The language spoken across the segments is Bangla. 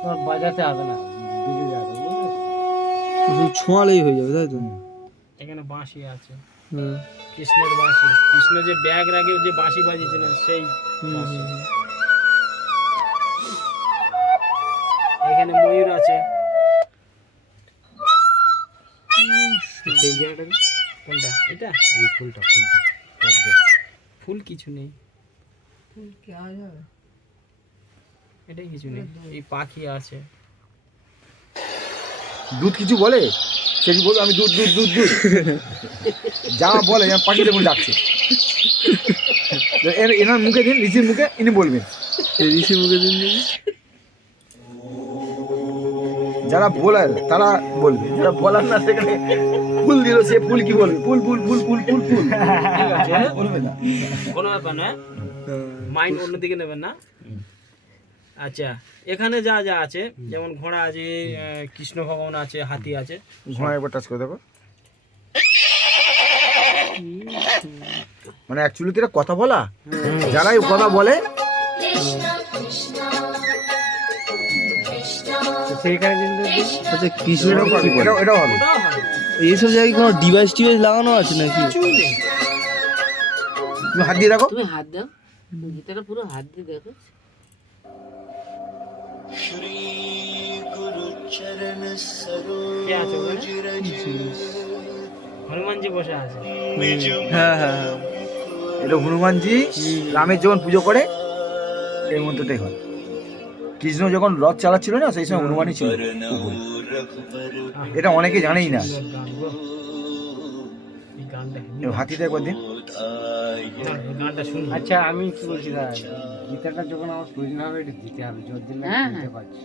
তোমার বাজাতে হবে না, বেজে যাবে, বুঝলে? শুধু ছোঁয়ালেই হয়ে যাবে, তাই তো? এখানে বাঁশি আছে, হ্যাঁ। কৃষ্ণের বাঁশি, কৃষ্ণ যে ব্যাগ রাখে যে বাঁশি বাজিয়েছিলেন সেই বাঁশি। এখানে ময়ূর আছে। সেই জায়গাটা কোনটা? এটা এই ফুলটা পদ্মে। ফুল কিছু নেই, এটাই কিছু নেই। এই পাখি আছে। দুধ কিছু বলে, সে কি বলবে আমি দুধ দুধ দুধ দুধ যা বলে পাখি দেখুন ডাকছে। এনার মুখে দিন, ঋষির মুখে, ইনি বলবেন। ঋষি মুখে দিন দেখি। যারা বলার তারা বলবে, যারা বলার না সেখানে ফুল দিল, সে ফুল কি বলবে? ফুল ফুল ফুল ফুল ফুল ফুল ঠিক আছে, বলবে না। কোনো ব্যাপার না, মাইন্ড অন্যদিকে নেবেন না। আচ্ছা, এখানে যা যা আছে, যেমন ঘোড়া আছে, কৃষ্ণ ভগবান আছে, হাতি আছে। ঘোড়া একবার টাচ করে দেখো। মানে অ্যাকচুয়ালি এটা কথা বলা, যারাই কথা বলে সেইখানে কিন্তু আচ্ছা, কৃষ্ণের এটাও হবে, এটাও হবে। ওটাও হয়, এইসব জায়গায় কোনো ডিভাইস টিভাইস লাগানো আছে নাকি? কিছুই নেই। তুমি হাত দিয়ে দেখো। তুমি হাত দাও, গীতাটা পুরো হাত দিয়ে দেখো। কে আছে ওখানে? হনুমানজি বসে আছে। হ্যাঁ হ্যাঁ হ্যাঁ। এটা হনুমানজি রামের যখন পুজো করে এই মন্ত্রটাই হয়। কৃষ্ণ যখন রথ চালাচ্ছিল না, সেই সময় হনুমানই ছিল উপরে। এটা অনেকে জানেই না। সুন্দর গান গো। এই গানটা হেবি। হাতিতে একবার দিন। না, এই গানটা শুনুন। আচ্ছা, আমি কি বলছি দাদা, গীতাটা যখন আমার প্রয়োজন হবে এটা দিতে হবে, যতদিন না হ্যাঁ, দিতে পারছি।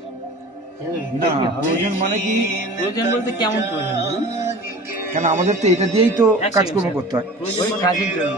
না প্রয়োজন মানে কি? প্রয়োজন বলতে কেমন প্রয়োজন বলুন? কেন আমাদের তো এটা দিয়েই তো এক কাজকর্ম second, করতে হয়। প্রয়োজন ওই মানে- কাজের জন্য।